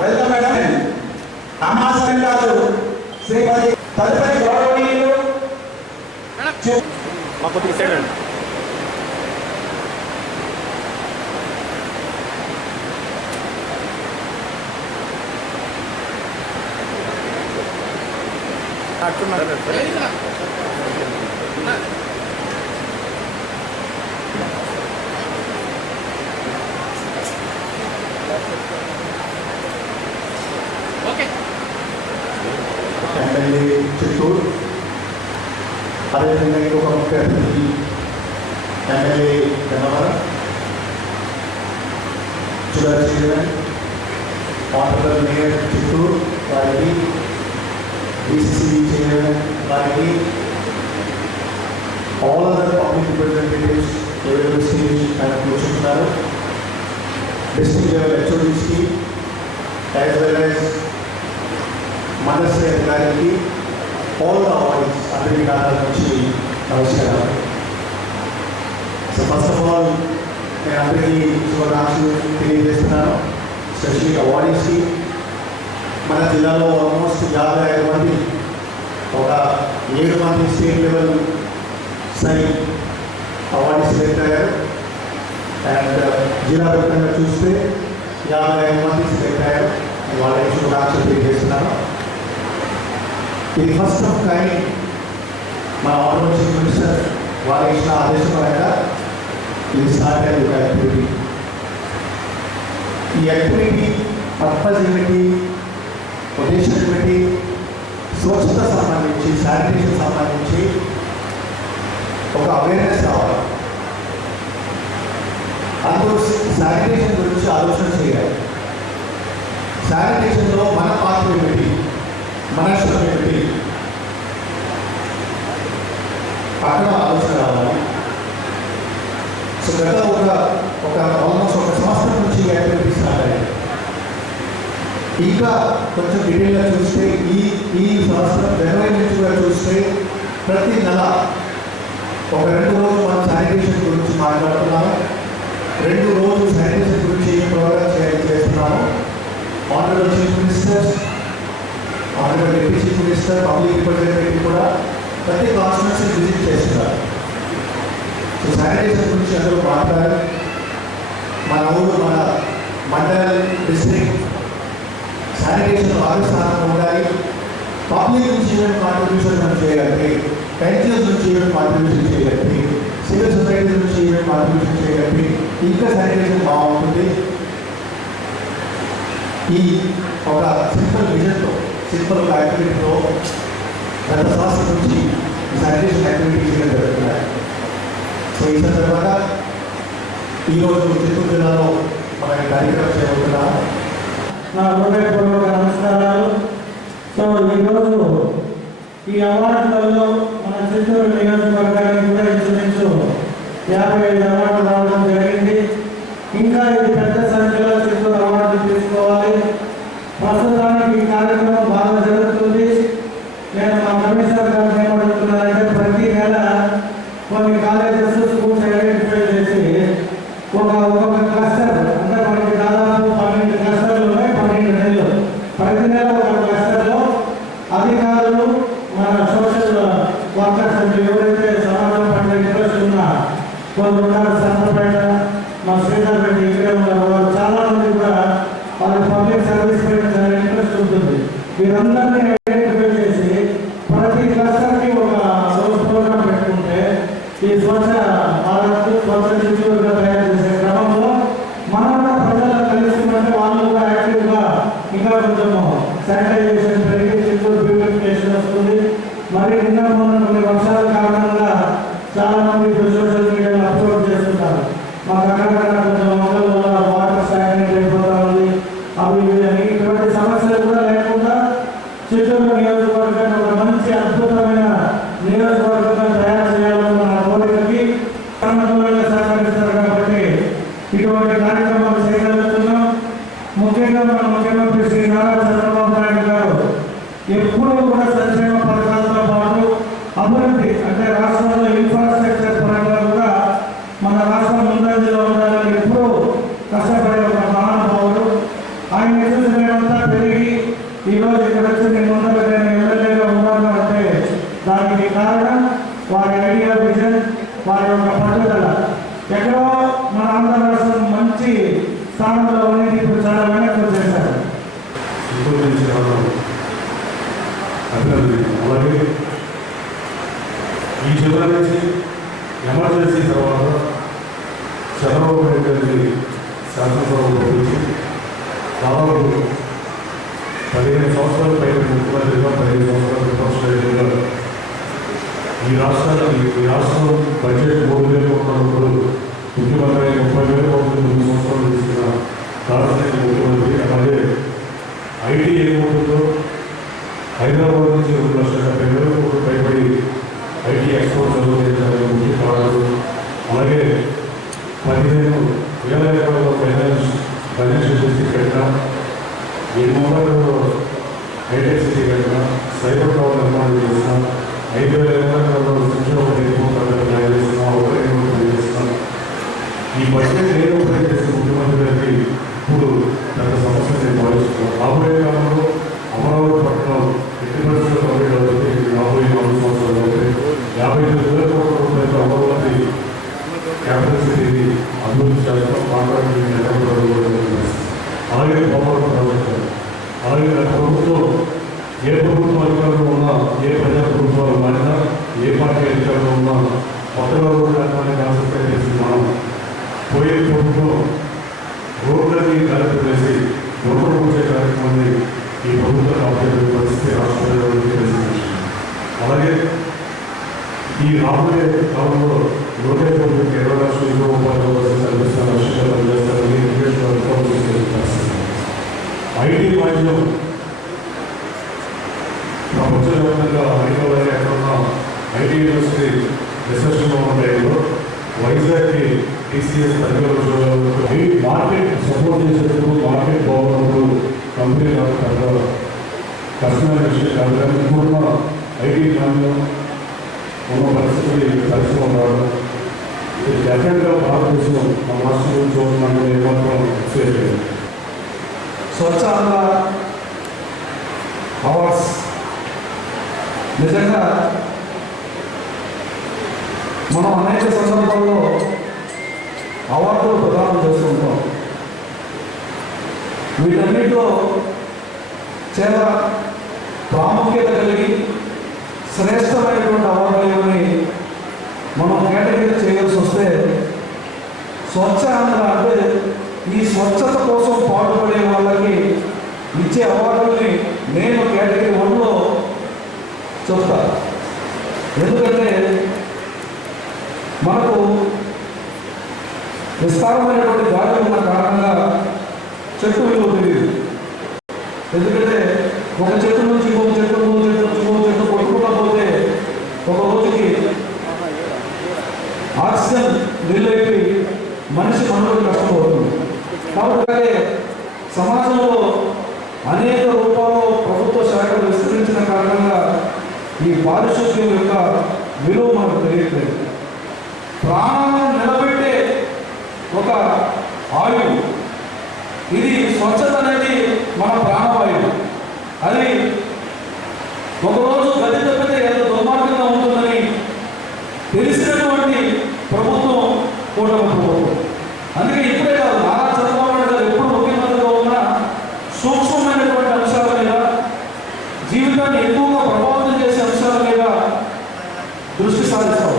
Welcome madam అమాసం శ్రీమతి తదుపరి గౌరవనీయులు మా కొద్దిగా సైడ్ అండి అట్టున్నారు అదేవిధంగా ఇంకొక ముఖ్య అతిథి MLA Gannavaram చులర్ chairman honourable mayor Chittoor వారికి బీసీసీ చైర్మన్ వారికి ఆల్ అదర్ పబ్లిక్ రిప్రజెంటేటివ్స్ ఎవరి స్టేజ్ ఆయన కూర్చుంటున్నారు డిస్ట్రిక్ట్ లెవెల్ హెచ్ఓడిస్కి యాజ్ వెల్ యాజ్ మనస్సు గారికి ఆల్ ద అవార్డ్స్ అందరి కాలాల నుంచి నమస్కారాలు సో ఫస్ట్ ఆఫ్ ఆల్ నేను అందరికీ శుభాకాంక్షలు తెలియజేస్తున్నాను స్పెషల్లీ అవార్డీస్కి మన జిల్లాలో ఆల్మోస్ట్ యాభై ఐదు మంది ఒక ఏడు మంది స్టేట్ లెవెల్ సై అవార్డీస్ సెలెక్ట్ అయ్యారు అండ్ జిల్లా వ్యాప్తంగా చూస్తే యాభై ఐదు మంది సెలెక్ట్ అయ్యారు వాళ్ళకి శుభాకాంక్షలు తెలియజేస్తున్నాను ఇది ఫస్ట్ ఆఫ్ కైండ్ మన ఆటోమేషన్ మినిస్టర్ వారు ఇచ్చిన ఆదేశం మేరకు ఇది స్టార్ట్ అయ్యింది ఒక యాక్టివిటీ ఈ యాక్టివిటీ పర్పస్ ఏమిటి ఉద్దేశం ఏమిటి స్వచ్ఛత సంబంధించి శానిటేషన్ సంబంధించి ఒక అవేర్నెస్ కావాలి అందరూ శానిటేషన్ గురించి ఆలోచన చేయాలి శానిటేషన్లో మన పాత్ర ఏమిటి మన ఇష్టం ఏమిటి అక్కడ ఆలోచన రావాలి. సో గత ఒక ఒక ఆల్మోస్ట్ ఒక సంవత్సరం నుంచి ఈ యాక్టివిటీ స్టార్ట్ అయ్యాయి ఇంకా కొంచెం డీటెయిల్గా చూస్తే ఈ ఈ సంవత్సరం జనవరి నుంచి కూడా చూస్తే ప్రతి నెల ఒక రెండు రోజులు మనం శానిటేషన్ గురించి మాట్లాడుతున్నాము. రెండు రోజులు శానిటేషన్ గురించి ఏ ప్రోగ్రామ్ చేయాలి చేస్తున్నాము. Honourable chief ministers honourable deputy chief minister public representative కూడా ప్రతి కాన్స్టిట్యూన్సీ విజిట్ చేస్తున్నారు. సో శానిటేషన్ గురించి అందరూ మాట్లాడారు. మన ఊరు మన మండల్ డిస్ట్రిక్ట్ శానిటేషన్ ఆరు స్థానం ఉండాలి పబ్లిక్ నుంచి కాంట్రిబ్యూషన్ మనం చేయగలిగి పెన్షన్స్ నుంచి కాంట్రిబ్యూషన్ చేయగలిగి సివిల్ సొసైటీ నుంచి కాంట్రిబ్యూషన్ చేయగలిగి ఇంకా శానిటేషన్ బాగుంటుంది. ఈ ఒక సింపుల్ విజన్తో సింపుల్ యాక్టివిటీతో గత సంవత్సరం నుంచి ఈ యాక్టివిటీస్ యాక్టివిటీ జరుగుతున్నాయి. సో ఈ సందర్భంగా ఈరోజు చిత్తూరు జిల్లాలో మన కార్యక్రమం చేయబోతున్నాము నా హృదయపూర్వక నమస్కారాలు. సో ఈరోజు ఈ అవార్డులలో మన చిత్తూరు నియోజకవర్గానికి కూడా ఇంచుమించు యాభై ఐదు అవార్డులు రావడం జరిగింది. ఇంకా ఇది పెద్ద సంఖ్యలో అలాగే ఈ జిల్లా నుంచి ఎమర్జెన్సీ తర్వాత చంద్రబాబు నాయుడు గారిని శాసనసభలో దాదాపు పదిహేను సంవత్సరాల పైన ముఖ్యమంత్రిగా పదిహేను సంవత్సరాల విపక్ష నాయకుడిగా ఈ రాష్ట్రానికి ఈ రాష్ట్రం బడ్జెట్ మూడు వేలు ముఖ్యమంత్రి ముప్పై వేల కోట్ల సంవత్సరాలు తీసుకున్న రాష్ట్రానికి ముఖ్యమంత్రి అలాగే ఐటీ ఏమవుతుందో హైదరాబాద్ నుంచి రెండు లక్షల డెబ్బై వేల కోట్లు పైబడి అలాగే పదిహేను వేల ఎకరాల ఫైనాన్స్ ఫైనాన్షియల్ డిస్ట్రిక్ట్ కట్టినా ఈ మొబైల్లో హైటెక్ సిటీ కట్టినా సైబర్ టవర్ నిర్మాణం చేసిన ఐదు వేల ఎకరాలలో సంక్షేమ ఒకటి చేస్తున్నాం ఈ బడ్జెట్ నేను ఉపయోగించిన ముఖ్యమంత్రి గారికి ఇప్పుడు పెద్ద సమస్య నేను భావిస్తున్నాను రాబోయే కాలంలో అమరావతి పట్టణం ఎట్టి పరిస్థితుల్లో కంప్లీట్ అవుతుంది ఇది రాబోయే నాలుగు సంవత్సరాలు అవుతాయి యాభై ఐదు వేల కోట్ల రూపాయలతో అమరావతి క్యాపిటల్ సిటీని అభివృద్ధి చేస్తాం కాంట్రాక్ట్ అలాగే పోలవరం ప్రాజెక్టు అలాగే గత ప్రభుత్వం ఏ ప్రభుత్వం అధికారంలో ఉన్నా ఏ ప్రజా ప్రభుత్వాలు మారినా ఏ పార్టీ అధికారంలో ఉన్నా కొత్తగా రోడ్డు నిర్మాణానికి ఆసక్తి చేసి మనం పోయే ప్రభుత్వం రోడ్లన్నీ కార్యక్రమం చేసి రోడ్లు పూసే కార్యక్రమాన్ని ఈ ప్రభుత్వం ఆపేట పరిస్థితి రాష్ట్ర ప్రజలకు తెలిసిన విషయం. అలాగే ఈ రాబోయే కాలంలో లోకేష్ ఇరవై లక్షల ఇరవై రూపాయల కోసం కల్పిస్తున్న ఐటీ మాధ్యమం ప్రపంచవ్యాప్తంగా హైదరాబాద్ ఎక్కడున్న ఐటీ యూనివర్సిటీ రీసెర్చ్లో ఉన్న టైంలో వైజాగ్కి టీసీఎస్ ఈ మార్కెట్ సపోర్ట్ చేసేందుకు మార్కెట్ బాగున్నప్పుడు కంపెనీ కష్టమైన విషయం కాదు కానీ ఇప్పుడున్న ఐటీ రంగంలో ఉన్న పరిస్థితి పరిశ్రమ రావడం ఇది డెఫినెట్గా భారతదేశం మన రాష్ట్రం గురించి చూడడానికి ఏమాత్రం చేయలేదు. స్వచ్ఛ ఆంధ్ర అవార్డ్స్ నిజంగా మనం అనేక సందర్భాల్లో అవార్డులు ప్రదానం చేస్తుంటాం వీటన్నిటిలో చాలా ప్రాముఖ్యత కలిగి శ్రేష్టమైనటువంటి అవార్డులు మనం కేటగిరీ చేయాల్సి వస్తే స్వచ్ఛ ఆంధ్ర అంటే ఈ స్వచ్ఛత కోసం పాటుపడే వాళ్ళకి ఇచ్చే అవార్డుల్ని నేను కేటగిరీ వన్లో చెప్తా. ఎందుకంటే మనకు విస్తారమైనటువంటి గాలి ఉన్న కారణంగా చెట్టు విలువ తెలియదు. ఎందుకంటే ఒక చెట్టు నుంచి ఇంకొక చెట్టు ఇంకొక చెట్టు నుంచి ఇంకొక చెట్టు కొట్టుకుంటా పోతే ఒక రోజుకి ఆక్సిజన్ నిలైపోయి మనిషి మనుగడ కష్టమవుతుంది కాబట్టి సమాజంలో అనేక రూపాల్లో ప్రభుత్వ శాఖలు విస్తరించిన కారణంగా ఈ పారిశుద్ధ్యం యొక్క విలువ మనకు తెలియట్లేదు. ప్రాణాలను నిలబెట్టే ఒక ఆయువు. ఇది స్వచ్ఛత అనేది మన ప్రాణవాయువు. అది ఒకరోజు గది తప్పితే ఎంత దుర్మార్గంగా ఉంటుందని తెలిసిన కూటమి ప్రభుత్వం అందుకే ఇప్పుడే కాదు నారా చంద్రబాబు నాయుడు గారు ఎప్పుడు ముఖ్యమంత్రిగా ఉన్నా సూక్ష్మమైనటువంటి అంశాల మీద జీవితాన్ని ఎక్కువగా ప్రభావితం చేసే అంశాల మీద దృష్టి సాధిస్తాం